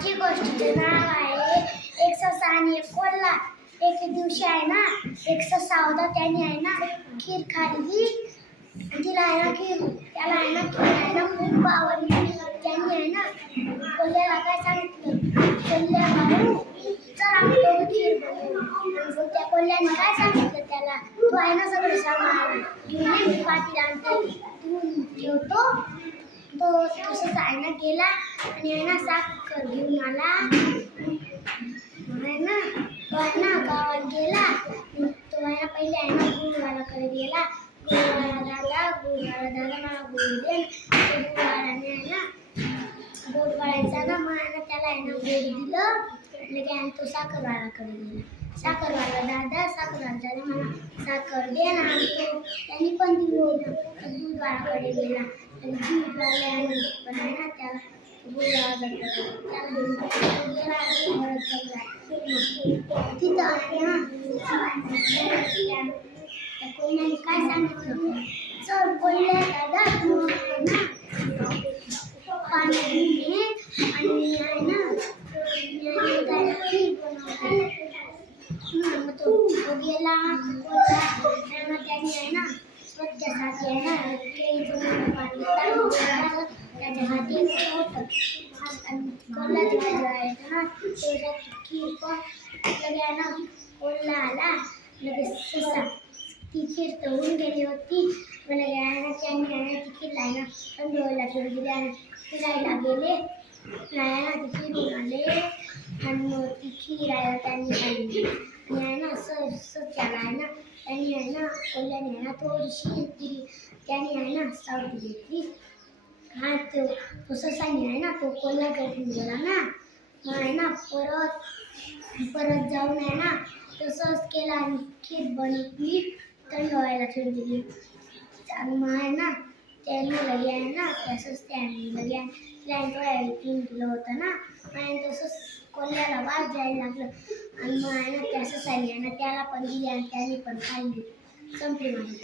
आजची गोष्टीचे नाव आहे एक ससा आणि एक कोल्हा. एक दिवशी आहे ना, एक ससा होता, त्याने आहे ना खीर खाल्ली. तिला आहे ना खीर, त्याला आहे ना खीर आहे ना खूप आवडली. त्याने आहे ना कोल्ह्याला काय सांगितलं, कोल्ह्या भाऊ चल आम्ही दोघं खीर बनवू. आणि त्या कोल्ह्याने काय सांगितलं त्याला, तू आहे ना सगळं सामान घेऊन ये, मी पाठी आणते तू ठेवतो. तो तसंच आहे ना गेला आणि आहे ना साखर घेऊन आला. आहे ना तो आहे ना गावात गेला. तो आहे ना पहिले आहे ना गुळवाल्याकडे गेला. गुळवाला दादा मला गुळ दे. गुळवाल्याने आहे ना गोड पडायचा ना, मग आहे ना त्याला आहे ना गोड दिलं. लगे आणि तो साखरवाल्याकडे गेला. साखरवाला दादा मला साखर दे ना. त्यांनी पण दिलं. दूधवाल्याकडे गेला. दूधवाल्याने पण आहे ना त्याला तिथं आहे ना त्या कोल्ह्याने काय सांगितलं, चल कोल्ह्या दादा तू आहे ना पाणी घेऊन ये आणि मी आहे ना त्याला खीर बनवते. मग तो गेला. त्याने आहे ना स्वच्छसाठी आहे ना केळीचं पाणी टाकलं. त्याच्या हाती होतं आणि कोल्हा जेव्हा यायचं ना तेव्हा खीर पण लगे आहे ना कोल्हा आला. लगेच ससा ती खीर तळून गेली होती. लगे आहे ना त्यांनी आहे ना ती खीर आहे ना थंड व्हायला ठेवून दिली आणि फिरायला गेले. नाही ना ती खीर आले आणि मग ती खीर आहे त्यांनी खाल्ली. आणि आहे ना त्याला आहे ना त्यांनी आहे ना कोल्ह्याने आहे ना थोडीशी दिली. त्याने आहे ना सावली घेतली. हा तो ससाने आहे ना तो कोल्हा घेऊन गेला ना. मग आहे ना परत जाऊन आहे ना तसंच केलं आणि खीर बनवली थंड व्हायला ठेवून दिली. आणि मग आहे ना त्याने लगे आहे ना तसंच त्याने लगे ठेवून दिलं होतं ना. आणि तसंच कोल्ह्याला वास द्यायला लागलं. आणि मग आहे ना त्या ससाने आहे ना त्याला पण दिली आणि त्याने पण खाल्ली. संपली माझी.